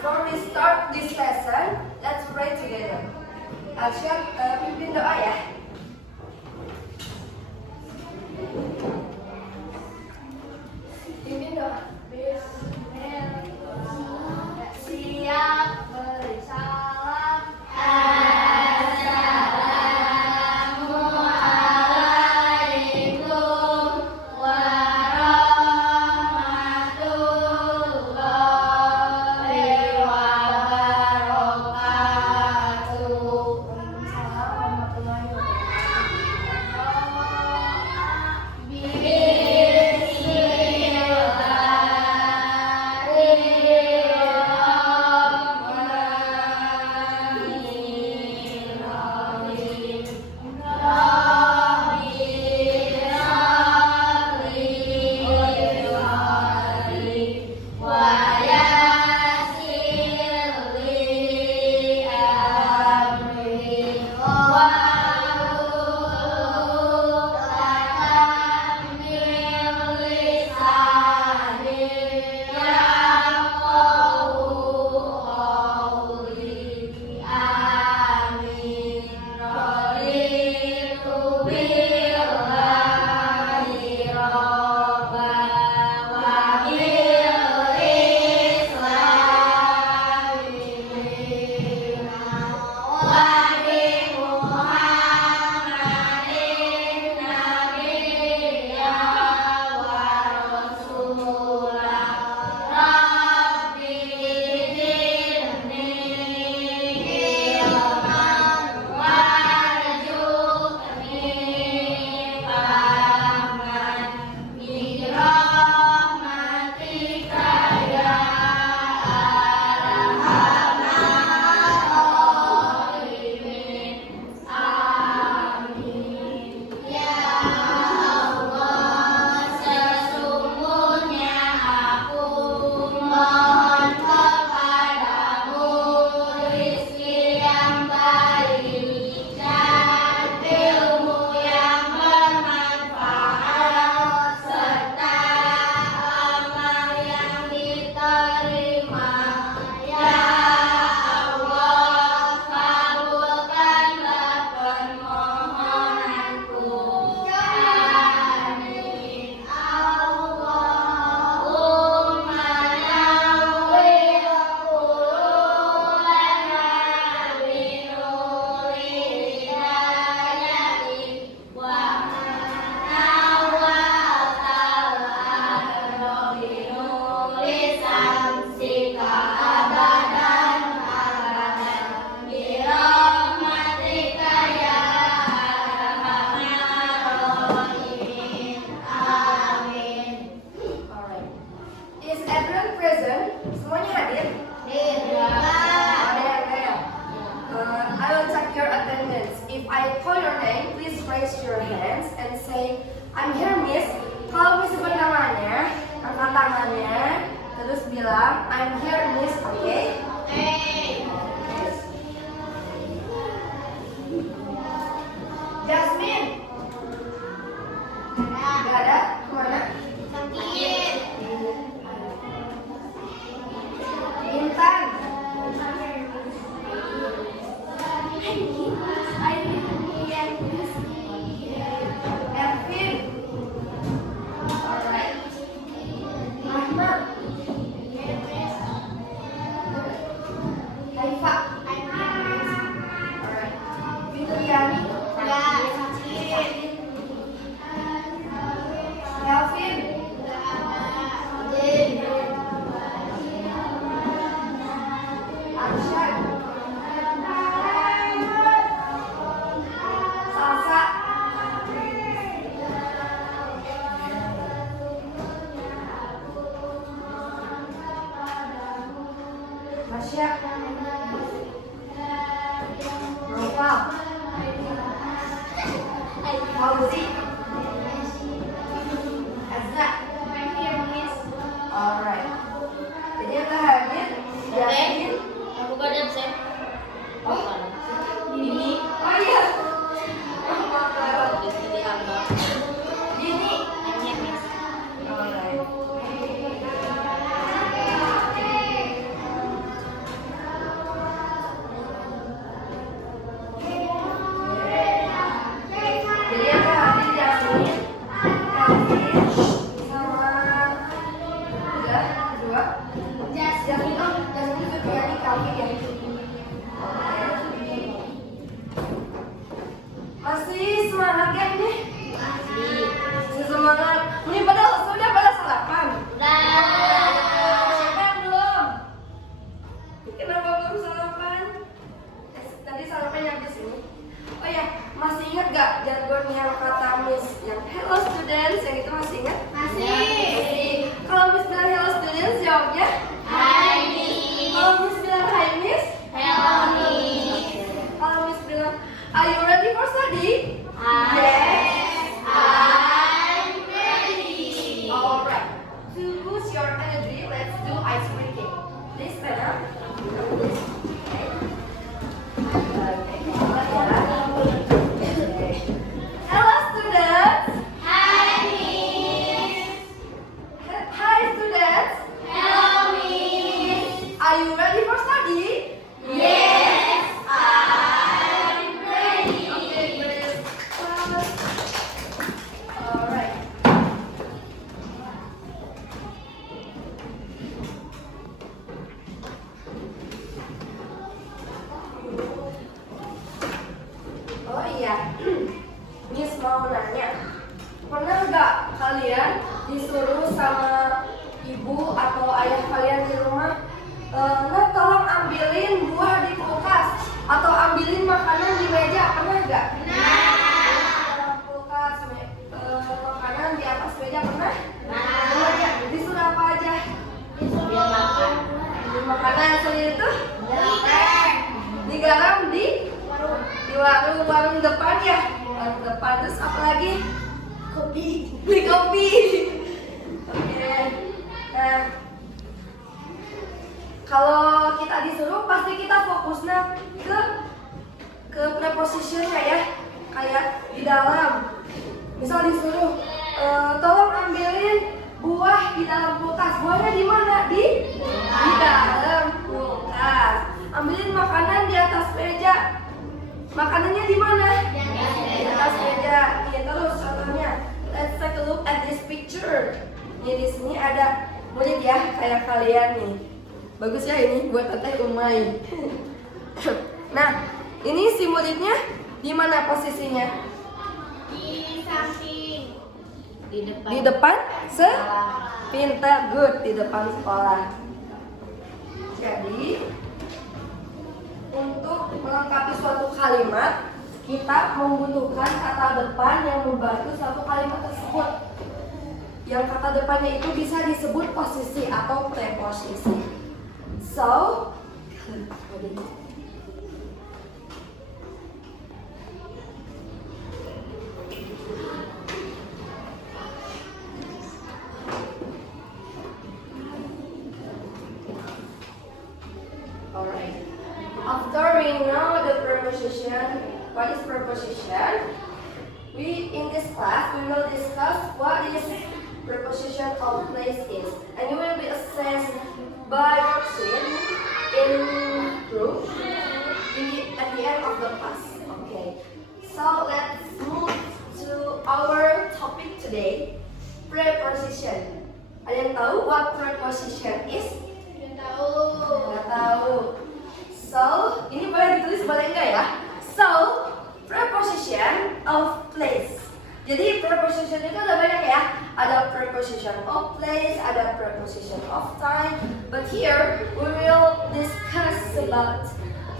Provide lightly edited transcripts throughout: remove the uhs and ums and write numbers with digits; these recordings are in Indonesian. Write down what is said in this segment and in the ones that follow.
Before we start this lesson, let's pray together. Action, pimpin doa ya. Pimpin doa. Siap beri salam. Assalamualaikum warahmatullahi wabarakatuh. If I call your name, please raise your hands and say, I'm here, Miss. Kalau Miss sebut namanya, angkat tangannya, terus bilang, I'm here, Miss. Oke? Jasmine. Gak ada? Kemana? Sakit. Intan. Ervin. Alright. Ahmad. Haifa. Alright. Fitriani. Kelvin. Arsyad. Salsa. Masya. Nopal. Fauzi. Azza. Alright. Jadi yang gak hadir, Jasmine. Aku gak ada bisa. Oh, ini. Oh iya. Jadi apa? Ini. Hanya Miss. Alright. Hi, Miss. Kalau Miss bilang hi Miss, Hello, Miss. kalau Miss bilang are you ready for study? Yes, I'm ready. Alright. To boost your energy, let's do ice breaking. Please stand up. Okay. Okay. Hello students. Hi, Miss. Hi students. Hello, Miss. Are you ready for study? Yes, I'm ready. Okay, great. Alright. Oh iya, Miss mau nanya, pernah nggak kalian disuruh sama ibu atau ayah kalian di rumah, nah tolong ambilin buah di kulkas atau ambilin makanan di meja, pernah nggak? Kulkas, makanan di atas meja pernah? Pernah ya? Disuruh apa aja? Dia makan. Ambil makanan seperti itu? Digaram di warung depan ya, warung depan. Terus apa lagi? Kopi, beli kopi. Oke. Nah, kalau kita disuruh pasti kita fokusnya ke prepositionnya ya, kayak di dalam. Misal disuruh tolong ambilin buah di dalam kulkas. Buahnya di mana? Di dalam kulkas. Ambilin makanan di atas meja. Makanannya di mana? Di atas meja. Ya, terus contohnya. Let's take a look at this picture. Nih di sini ada murid ya, kayak kalian nih. Bagus ya ini buat Teteh Umay. Nah, ini si muridnya di mana posisinya? Di samping. Di depan. Di depan pintar, good, di depan sekolah. Jadi untuk melengkapi suatu kalimat, kita membutuhkan kata depan yang membantu suatu kalimat tersebut. Yang kata depannya itu bisa disebut posisi atau preposisi. So, alright. After we know the preposition, what is preposition? In this class we will discuss what is preposition of place is, and you will be assessed by worksheet in group at the end of the class. Okay. So let's move to our topic today, preposition. Ada yang tahu what preposition is? Nggak tahu. So, ini boleh ditulis, boleh enggak ya? So, preposition of place. Jadi preposition itu ada banyak ya. Ada preposition of place, ada preposition of time. But here we will discuss about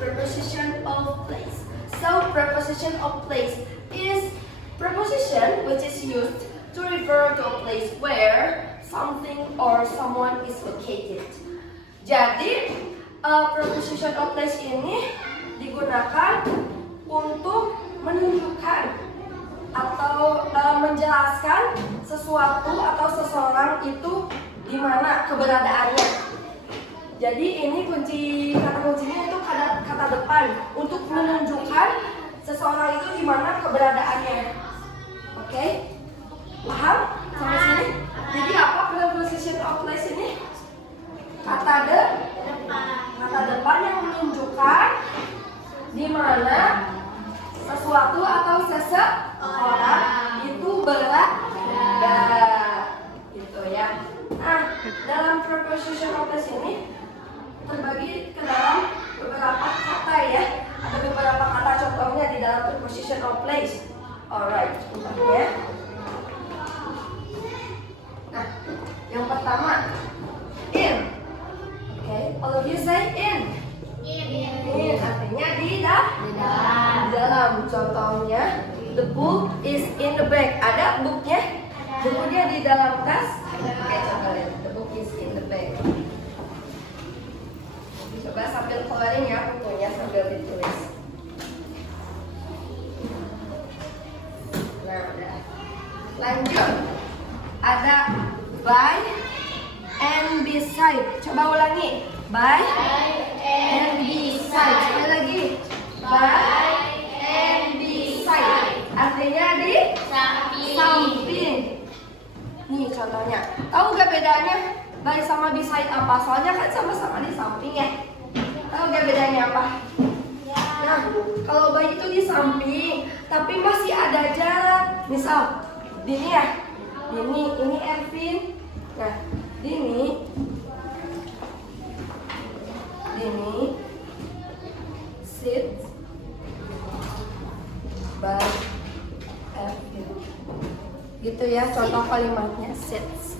preposition of place. So, preposition of place is preposition which is used to refer to a place where something or someone is located. Jadi, preposition of place ini digunakan untuk menunjukkan atau menjelaskan sesuatu atau seseorang itu di mana keberadaannya. Jadi ini kata kuncinya itu kata depan untuk menunjukkan seseorang itu di mana keberadaannya. Oke? Paham sampai sini? Jadi apa preposition of place ini? Kata depan yang menunjukkan di mana sesuatu atau seseorang itu berada, gitu ya. Nah, dalam preposition of place ini terbagi ke dalam beberapa kata ya. Ada beberapa kata contohnya di dalam preposition of place. Alright, contohnya. Nah, yang pertama, in. Okay, all of you say in. In artinya di dalam. Contohnya, the book is in the bag. Ada bukunya? Bukunya di dalam tas. Oke, coba lihat. The book is in the bag. keluarin ya bukunya sambil ditulis. Nah, udah. Lanjut. Ada by and beside. Coba ulangi. By and beside. Sekali lagi. By and beside. Artinya di samping. Nih contohnya. Tahu gak bedanya by sama beside apa? Soalnya kan sama-sama di samping ya. Tahu gak bedanya apa? Nah, kalau by itu di samping, tapi masih ada jarak. Misal, Dini ya. Ini Ervin. Nah, Dini sit by Ervin. Gitu ya contoh kalimatnya sits.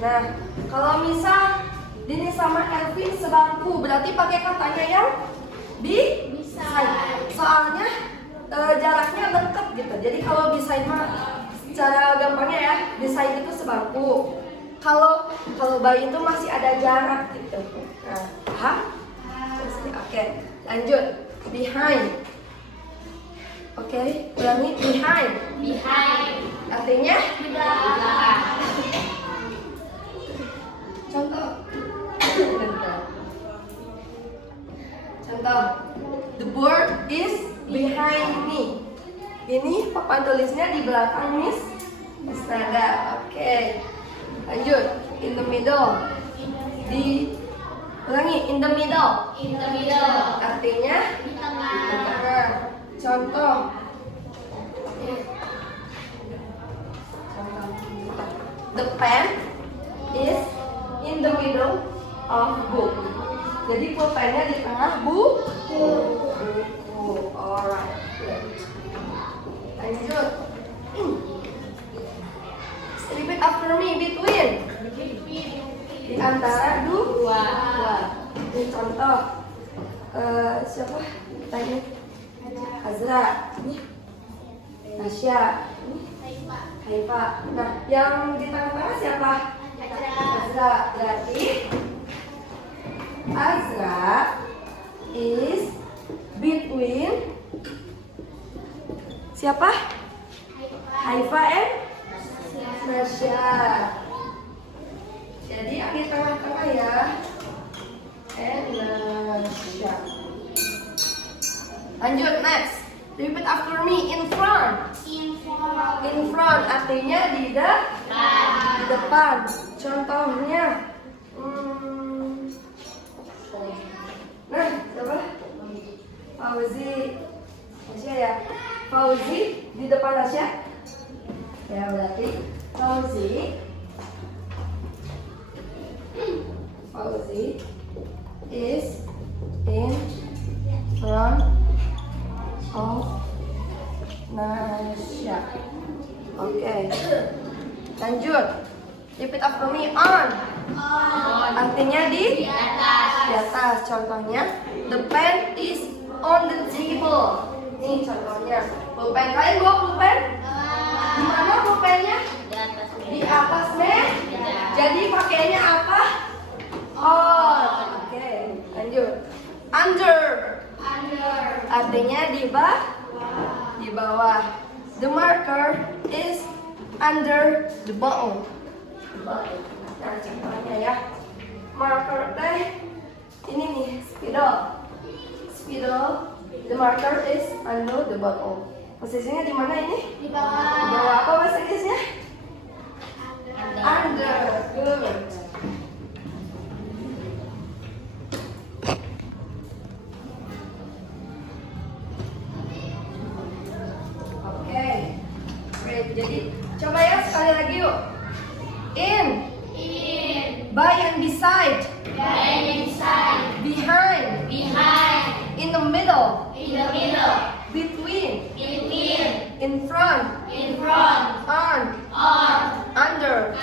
Nah, kalau misal Dini sama Ervin sebangku, berarti pakai katanya yang beside. Soalnya jaraknya dekat gitu. Jadi kalau beside mah secara gampangnya ya, beside itu sebangku. Kalau by itu masih ada jarak gitu. Nah, paham? Oke, lanjut. Behind. Oke, ulangi behind. Artinya contoh. The board is behind me. Ini papan tulisnya di belakang Miss Nada. Oke. Lanjut. In the middle. Ulangi. In the middle. Artinya di tengah. Contoh. The pen is in the middle of book. Jadi pulpennya di tengah buku. Alright. Lanjut. Repeat after me. Between. Di antara dua. Ini contoh. Siapa? Tanya. Azra. Nasya. Haifa. Nah, yang di tengah-tengah siapa? Azra. Berarti Azra is between siapa? Haifa and Nasya. Jadi yang di tengah-tengah ya. And Nasya. Lanjut, next. Repeat after me. In front. In front artinya di depan. Contohnya. Nah, siapa? Fauzi. Nasya ya. Fauzi di depan Nasya. Ya berarti Fauzi is in front of Nasya. Oke. Lanjut. Repeat after me. On. Artinya di atas. Contohnya, the pen is on the table. Ini contohnya. Pulpen, kalian bawa pulpen? Di mana pulpennya? Di atas meja. Jadi pakainya apa? On. Oke. Lanjut. Under. Artinya di bawah. The marker is under the bottle. Nah, contohnya ya. Marker teh ini nih, spidol. The marker is under the bottle. Posisinya di mana ini? Di bawah. Di bawah. Apa bahasa Inggrisnya? Under. Good. Oke. Great. Jadi coba ya sekali lagi yuk. In. By and beside. Behind. In the middle. Between. In front. On. Under.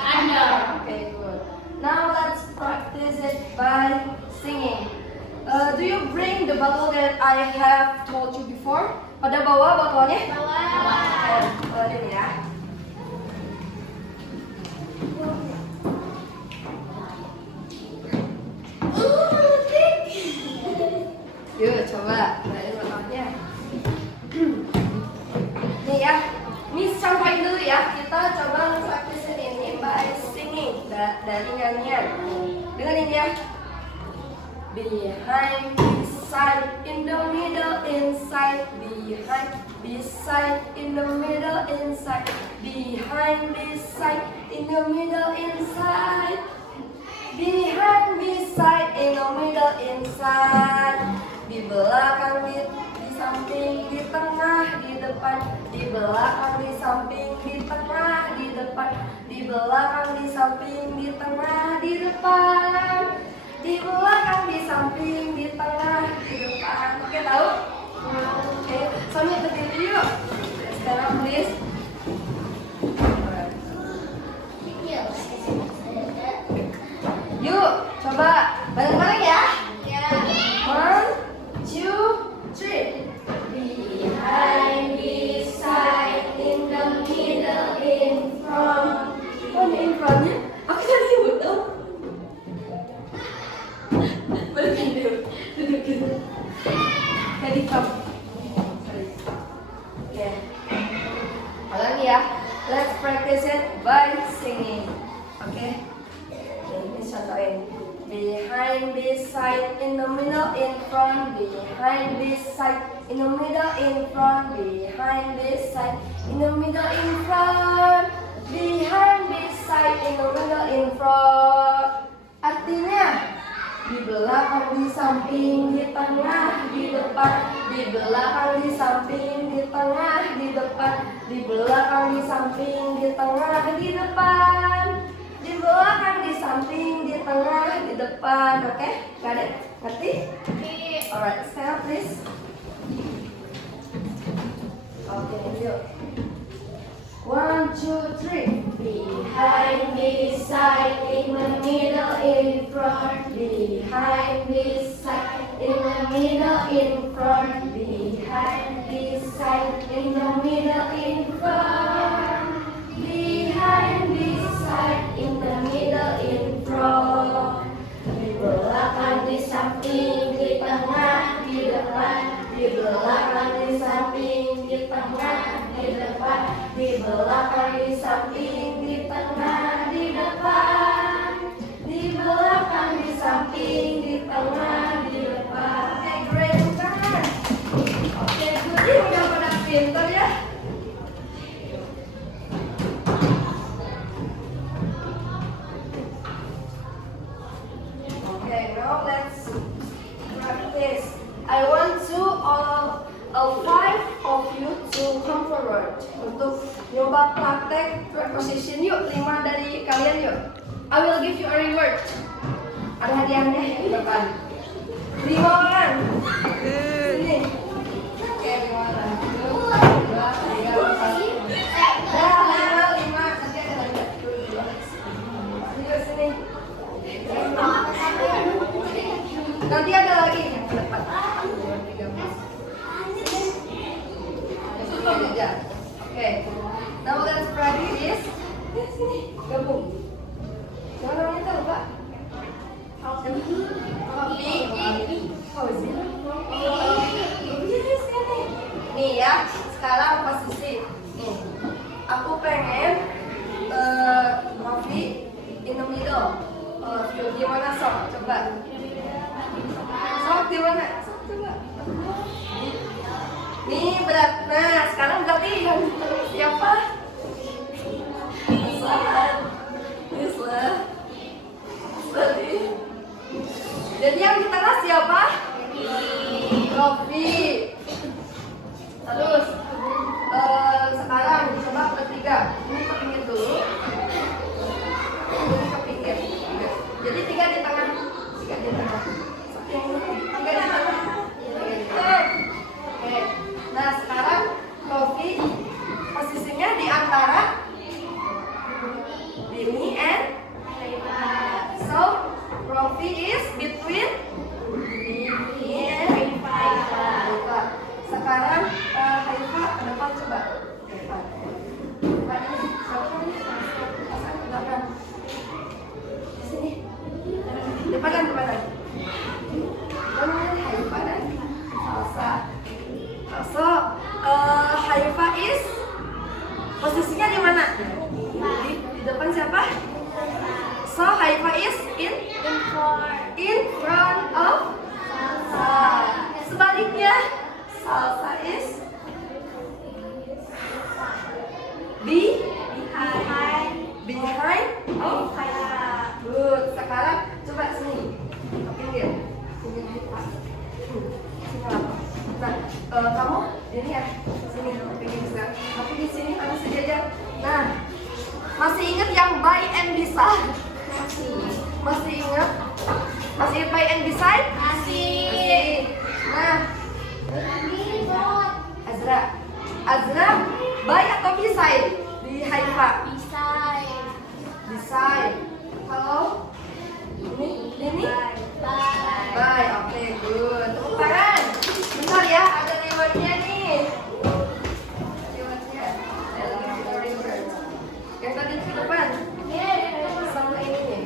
Okay, good. Now let's practice it by singing. Do you bring the bottle that I have told you before? Pada bawa botolnya? Bawa ini ya. Coba, ini pertamanya. Nih ya, Miss contohin dulu ya. Kita coba praktisin ini by singing dari nyanyian. Dengerin ya. Behind, beside, in the middle, inside. Behind, beside, in the middle, inside. Behind, beside, in the middle, inside. Behind, beside, in the middle, inside. Di belakang, di samping, di tengah, di depan. Di belakang, di samping, di tengah, di depan. Di belakang, di samping, di tengah, di depan. Di belakang, di samping, di tengah, di depan. Oke, tahu? Oke, sambil berdiri yuk. Sekarang please. Yuk, coba bareng-bareng ya. One, two, three. Behind, beside, in the middle, in front. Oh, ini in frontnya? Aku tadi sebut dong. Jadi come. Oke. Ulangi ya. Let's practice it by singing. Oke. Ini contohin. Behind, beside, in the middle, in front. Behind, beside, in the middle, in front. Behind, beside, in the middle, in front. Behind, beside, in the middle, in front. Artinya di belakang, di samping, di tengah, di depan. Di belakang, di samping, di tengah, di depan. Di belakang, di samping, di tengah, di depan. Di belakang, di samping, di tengah, di depan. Oke? Got it? Ngerti? Alright, stand up please. Oke, yuk. 1, 2, 3. Behind, beside, in the middle, in front. Behind, beside, in the middle, in front. Behind, beside, in the middle, in front. Behind, beside, in the middle, in front. Di belakang, di samping, di tengah, di depan. Di belakang, di samping, di tengah, di depan. Di belakang, di samping, di tengah, di depan. Di belakang, di samping, di tengah, di depan. Oke, great banget. Oke, jadi udah pada pintar ya. Okay, now let's practice. I want all 5 of you to come forward untuk nyoba praktek preposition yuk. 5 dari kalian yuk. I will give you a reward. Ada hadiahnya ya di depan. 5 orang. Sini. Oke, 5 orang. 1, 2, 3, 4. Ya, 5. Nanti ada lagi. Yuk sini. Nanti ada lagi yang ke depan. 3, 4. Aja. Oke. Now let's practice. Sini, gabung. Jangan namanya tahu, Pak. Nih ya, sekarang posisi. Nih, aku pengen Novi in the middle. Gimana sok? Coba. Sok di mana? Sok coba. Nih berat. Nah, sekarang berarti yang siapa? Islah. Jadi yang di tengah siapa? Novi. Terus sekarang coba bertiga. Ini ke pinggir dulu. Ini ke pinggir. Jadi 3 di tengah. 3 di tengah. 3 di tengah. Oke. Nah sekarang Novi posisinya di antara Dini and so Novi is between Dini and Haifa. Sekarang Haifa ke depan coba. Depan. Depan ini siapa nih? Pasang ke belakang. Di sini. Depanan. Depanan Haifa dan Sini Haifa. Sini apa? Nah, kamu ini ya sini bisa. Tapi di sini ada sejajar. Nah, masih ingat yang buy and decide? Masih ingat? Masih ingat buy and decide? Masih. Nah, Azra, buy atau decide di Haifa? Decide. Kalau ini? Buy. Oke, good. Tepuk tangan. Bentar ya, ada rewardnya nih. Rewardnya. Reward. Yang tadi ke depan. Sama ini nih.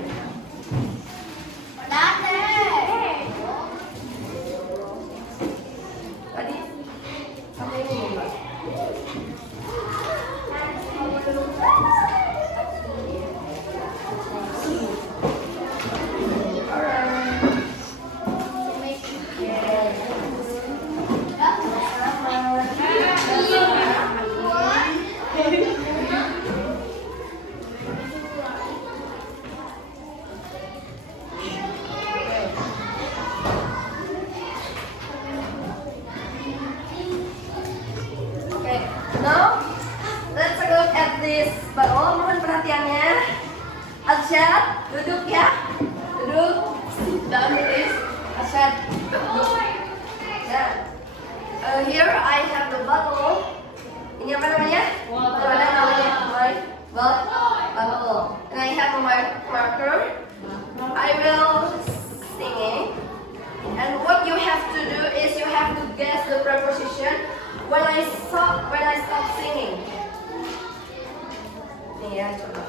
Tadi sama ini nih, Mbak. Okay, now let's take a look at this ball. Mohon perhatiannya. Arsyad, duduk ya. Duduk. Sit down please. Arsyad, duduk. Nah, here I have the bottle. Ini apa namanya? Water. Ada namanya? Bottle. And I have a marker. I will singing. And what you have to do is you have to guess the preposition when I stop singing. Nih ya, coba.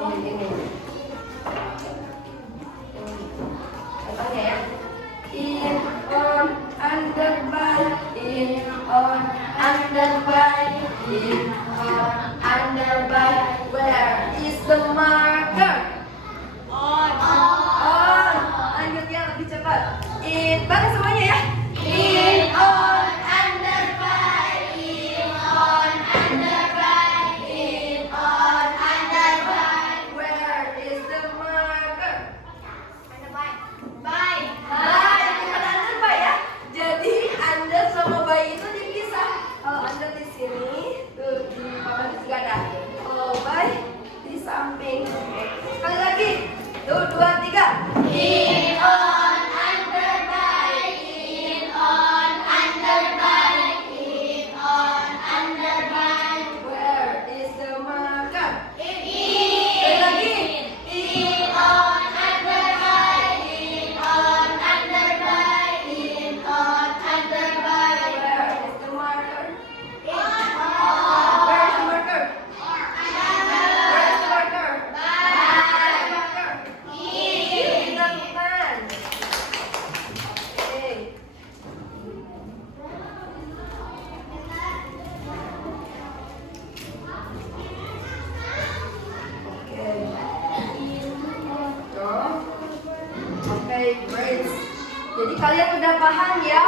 Ini. Contohnya ya. In, on, under, by. In, on, under, by. In, on, under, by. Where is the marker? On. Lanjut ya, lebih cepat. In, bareng semuanya ya. In, on, under, by. In, on, under, by. In, on, under, by. Where is the marker? By. Bukan under by ya. Jadi under sama by itu dipisah. Kalau under di sini, tuh di papan juga ada. Kalau by di samping. Sekali lagi. Tuh, 2, 3. In, on, under, by. In, on, under, by. In, on, under, by. Where is the marker? Sekali lagi. In, on, under, by. In, on, under, by. In, on, under, by. Where is the marker? Where is the marker? Where is the marker? Oke, great. Jadi kalian udah paham ya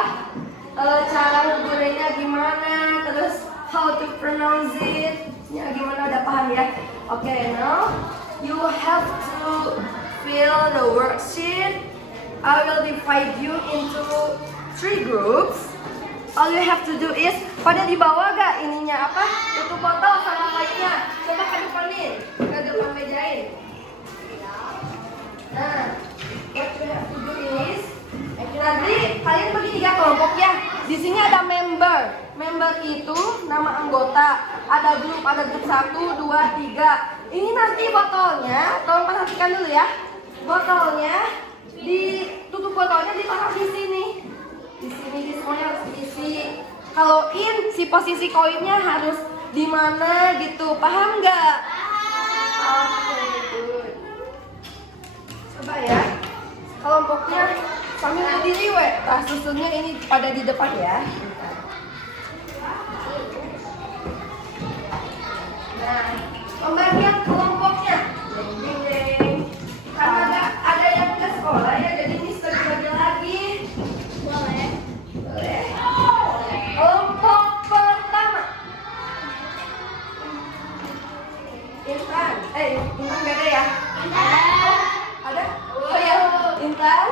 cara ngegorengnya gimana, terus how to pronounce it, ya gimana, udah paham ya? Oke, now you have to fill the worksheet. I will divide you into 3 groups. All you have to do is, pada di bawah gak ininya apa? Tutup botol sama kainnya. Coba ke depan mejain. Nah, what you have to do is, nanti kalian bagi 3 kelompok ya. Di sini ada member. Member itu nama anggota. Ada grup 1, 2, 3. Ini nanti botolnya, tolong perhatikan dulu ya. Botolnya tutup botolnya ditaruh di sini. Di sini di semuanya harus diisi. Kalau si posisi koinnya harus di mana gitu. Paham nggak? Oke, good. Coba ya. Kelompoknya sambil berdiri tas susunnya ini pada di depan ya. Nah, pembagian kelompoknya. Deng. Karena ada yang ke sekolah ya, jadi Mister bagi lagi. Boleh. Kelompok pertama. Intan. Intan gak ada ya? Ada. Oh ya, Intan.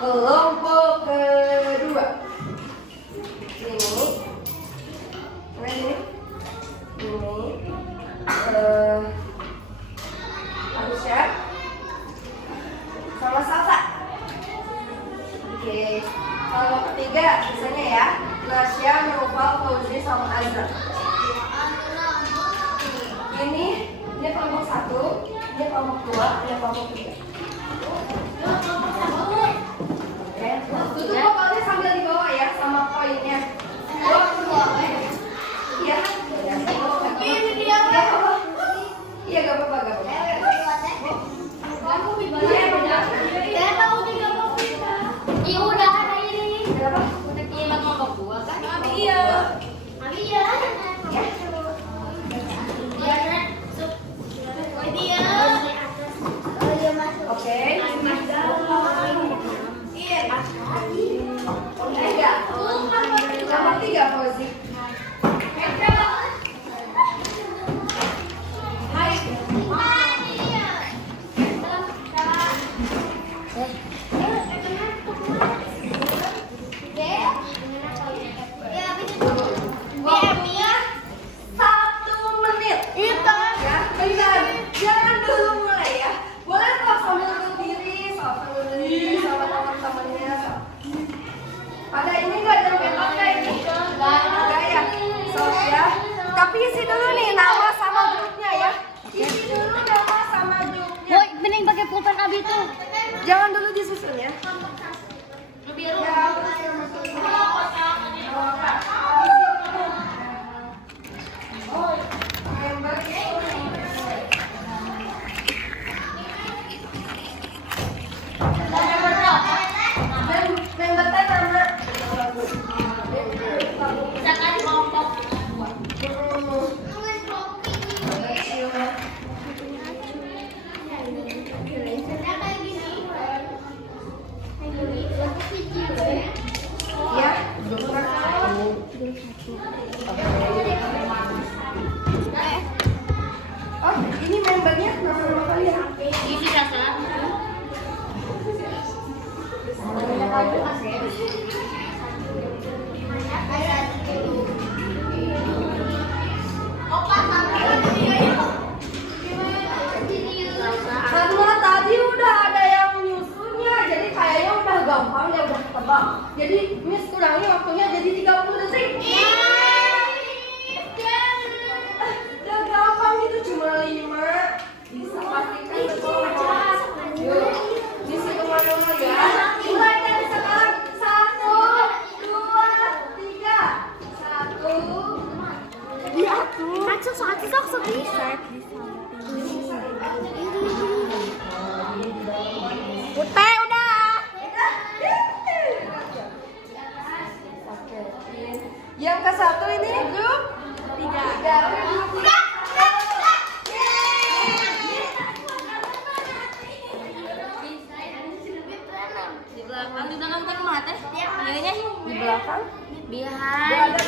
Kelompok kedua. Ini. Aisyah sama Salsa. Oke. Kalau ketiga misalnya ya, Nasya, Naufal, Fauzi sama Azra. Ini kelompok 1, ini kelompok 2, ini kelompok 3. Oke. Tutup pokoknya sambil dibawa ya sama poinnya. Iya. Ini dia. Iya, gak apa-apa, gak apa-apa. Iya udah ada ini. Berapa? Udah hilang kelompok 2 kan? Iya. Iya. Ya. Iya, Nek. Sup. Dia. Oke. Iya. Nomor 3 Fauzi. Ada ini nggak dalam petoknya ini? Nggak ya. So ya. Tapi isi dulu nih nama sama grupnya ya. Isi dulu nama sama grupnya. Boy, mending pakai pulpen Abi tuh. Jangan dulu disusun ya. Biru. Ya. Membernya nama. Misalkan kelompok. Ya. Oh, ini membernya nama kalian. Isi rasa. Karena tadi udah ada yang menyusunnya, jadi kayaknya udah gampang ya, udah tebak. Jadi Miss kurangi waktunya jadi 30 detik. Udah gampang itu cuma 5. Bisa pastikan betul. Yuk, Miss hitung dulu ya. Mulai dari sekarang 1, 2, 3. 1. Sok bisa. Udah, udah. Oke. Yang ke 1 ini grup 3. Di belakang kan rumah teh. Iya Di belakang. Behind. Ada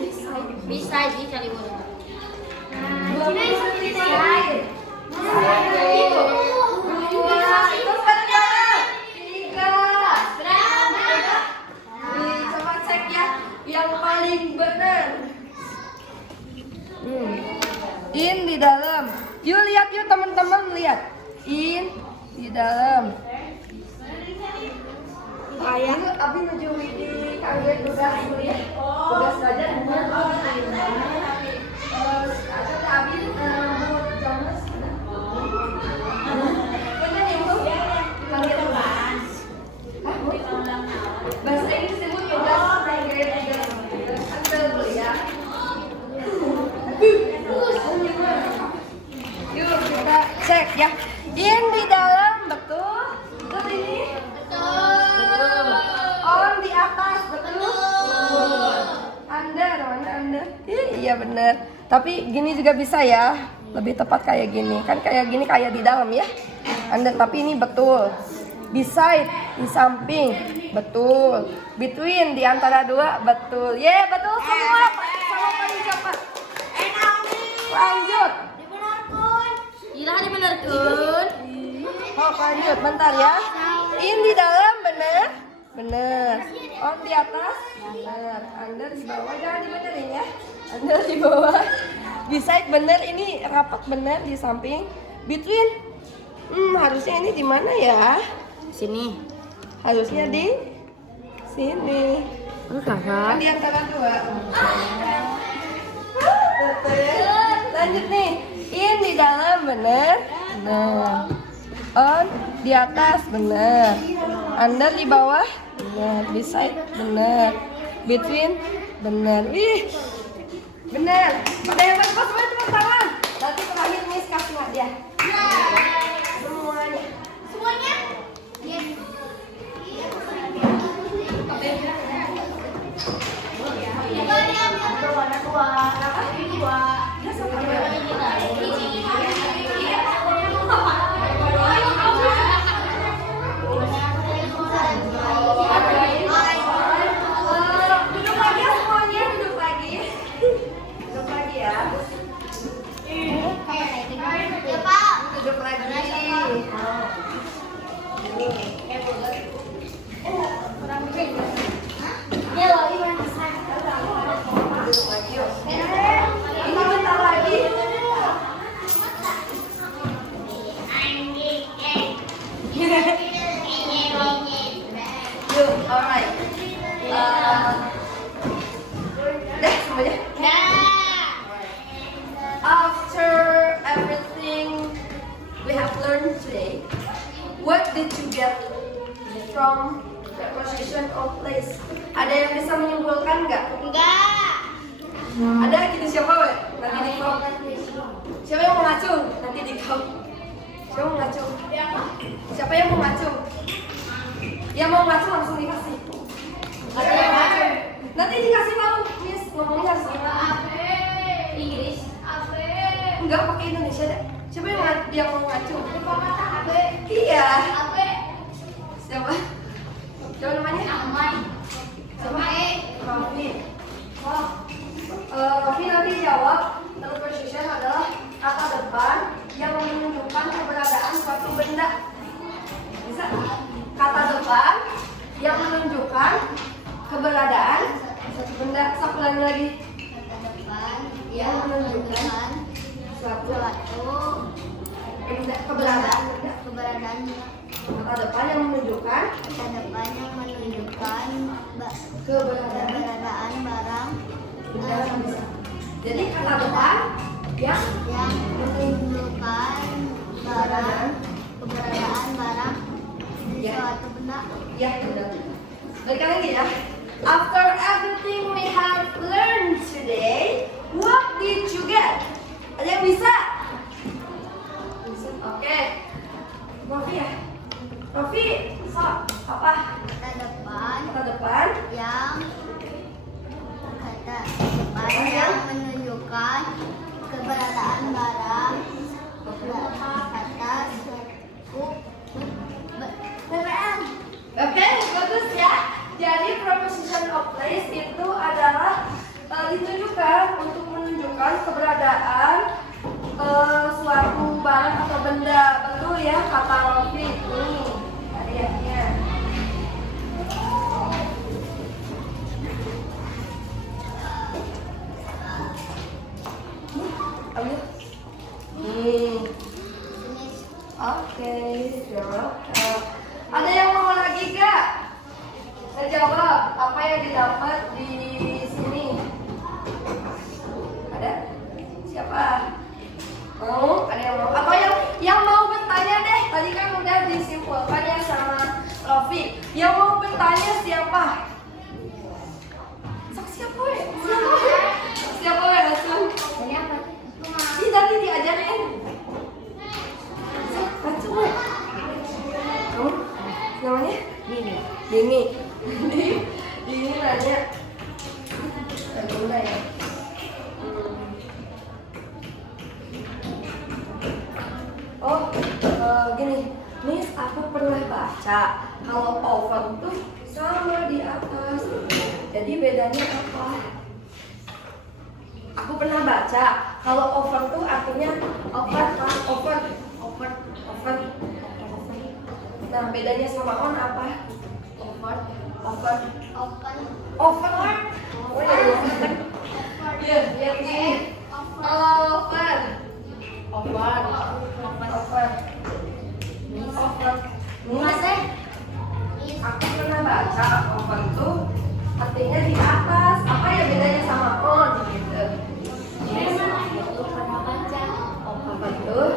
bisa. Bisa aja cari mulut. Coba cek ya yang paling benar. In di dalam. Yuk lihat yuk teman-teman lihat. In di dalam. Ayah, Abi menuju di kaget tugas kuliah. Tugas saja. Ada Abi mau jamas. Bener ya Bu? Kaget tugas. Bahasa Inggris disebut tugas kaget tugas. Ambil kuliah. Yuk kita cek ya. In di dalam betul. Betul ini. Betul. On di atas betul. Under mana under? Iya bener. Tapi gini juga bisa ya. Lebih tepat kayak gini. Kan kayak gini kayak di dalam ya. Under tapi ini betul. Beside di samping betul. Between di antara dua betul. Betul semua. Sama paling cepat. Lanjut. Iya dibenarkan. Oh lanjut bentar ya. In di dalam benar. bener? Bener. On di atas? Bener. Under di bawah, jangan dibenerin ya. Under di bawah. Beside bener, ini rapat bener di samping. Between. Harusnya ini di mana ya? Sini. Harusnya di sini. Kan di antara dua. Lanjut nih. In di dalam bener. Bener. On di atas bener. Under di bawah bener. Beside bener. Between bener. Ih, bener. Ada yang berapa? Semuanya tepuk tangan. Nanti terakhir Miss kasih hadiah. Semuanya. Semuanya? Yes. Warna tua. Duduk lagi ya semuanya, duduk lagi. Duduk lagi ya. Ya, Pak. Duduk lagi. Ya, lagi mana? Duduk lagi yuk. Ini bentar lagi. Yuk, alright. Dah semuanya. After everything we have learned today, what did you get from preposition of place? Ada yang bisa menyimpulkan nggak? Enggak. Ada gitu siapa we? Nanti di kau. Siapa yang mau ngacung? Nanti di kau. Siapa mau ngacung? Siapa yang mau ngacung? Yang mau ngacung langsung dikasih. Ada yang ngacung. Nanti dikasih tahu, Miss ngomongnya harus gimana? Inggris. Enggak pakai Indonesia deh. Siapa yang mau ngacung? Iya. Siapa? Siapa namanya? Siapa? Rofi. Rofi nanti jawab. Third position adalah kata depan yang menunjukkan keberadaan suatu benda. Bisa? Kata depan yang menunjukkan keberadaan suatu benda. Satu lagi. Yang menunjukkan suatu benda, keberadaan benda. Kata depan yang menunjukkan keberadaan barang benda yang bisa. Jadi kata depan yang menunjukkan keberadaan barang Ya. suatu benda. Ya, benar. Balikan lagi ya. After everything we have learned today, what did you get? Ada yang bisa? Oke. Rofi ya? Rofi, so, apa? Kata Depan yang menunjukkan keberadaan barang kata suku barang. Oke, bagus ya. Jadi preposition of place itu adalah ditujukan untuk menunjukkan keberadaan suatu barang atau benda. Betul ya kata Rofi. Nih, hadiahnya. Ambil. Oke, you're welcome. Ada yang mau lagi gak? Ngejawab apa yang didapat di sini? Ada? Siapa? Mau? Ada yang mau? Atau yang mau bertanya deh? Tadi kan udah disimpulkan ya sama Rofi. Yang mau bertanya siapa? Siapa ya? Siapa ya Rasul? Ih, tadi diajarin. Rasul ya? Kamu? Namanya? Dini. Dini nanya. Bunda ya. Gini, Miss, aku pernah baca kalau oven tuh sama di atas. Jadi bedanya apa? Aku pernah baca kalau oven tuh artinya oven. Nah, bedanya sama on apa? Over. Over. Open. Over. Oh ya, lihat ini. Over. Over. Over. Miss. Over. Mas teh. Is. Aku pernah baca over tuh artinya di atas. Apa ya bedanya sama on gitu? Yes, aku pernah baca. Over tuh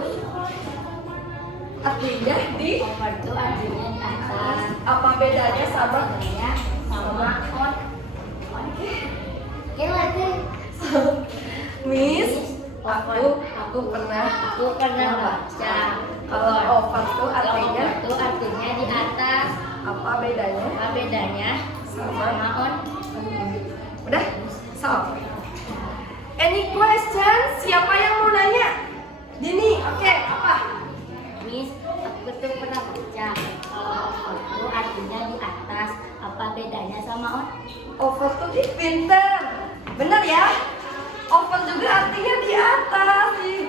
artinya di. Over tuh artinya di atas. Apa bedanya sama Ya, sama on. Oke lagi. Miss? Aku pernah baca. kalau over tuh artinya Over tuh artinya di atas. apa bedanya Apa bedanya sama sama on? udah so any question siapa yang mau nanya Dini oke apa Miss, aku tuh pernah baca kalau over tuh artinya di atas. Apa bedanya sama on? over tuh di pinter bener ya over juga artinya di atas nih.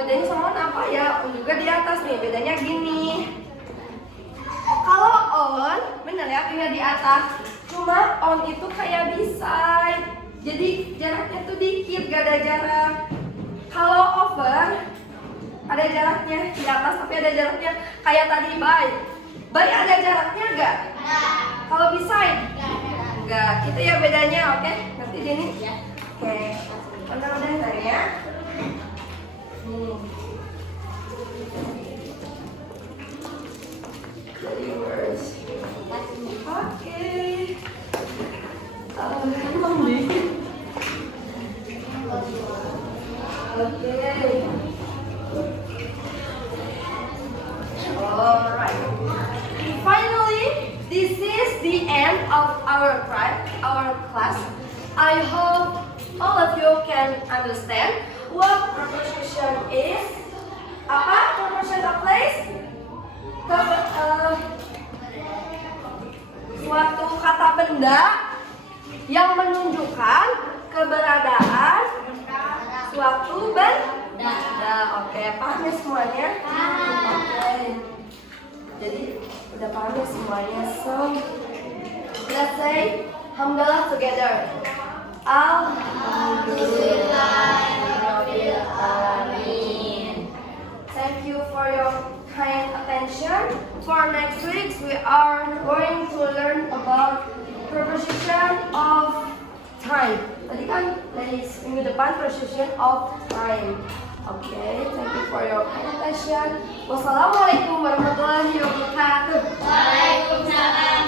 Bedanya sama on apa ya on juga di atas nih bedanya gini kalau on bener ya artinya di atas cuma on itu kayak beside jadi jaraknya tuh dikit gak ada jarak kalau over ada jaraknya di atas tapi ada jaraknya kayak tadi by ada jaraknya gak? Kalau beside? Enggak, gitu ya bedanya, oke? Ngerti Jenny? Ya. Oke, udah nanya. Jadi words. Oke. Emang dikit. Oke. Alright. Finally, this is the end of our class. I hope all of you can understand what preposition is. Apa preposition of place? Suatu kata benda yang menunjukkan keberadaan suatu benda. Oke, paham ya semuanya? Oke. Jadi udah paham ya semuanya. So let's say hamdalah together. Alhamdulillahirabbil alamin. Thank you for your kind attention. For next week we are going to learn about preposition of time. Tadi kan dari minggu depan preposition of time. Okay, thank you for your kind attention. Wassalamualaikum warahmatullahi wabarakatuh. Waalaikumsalam.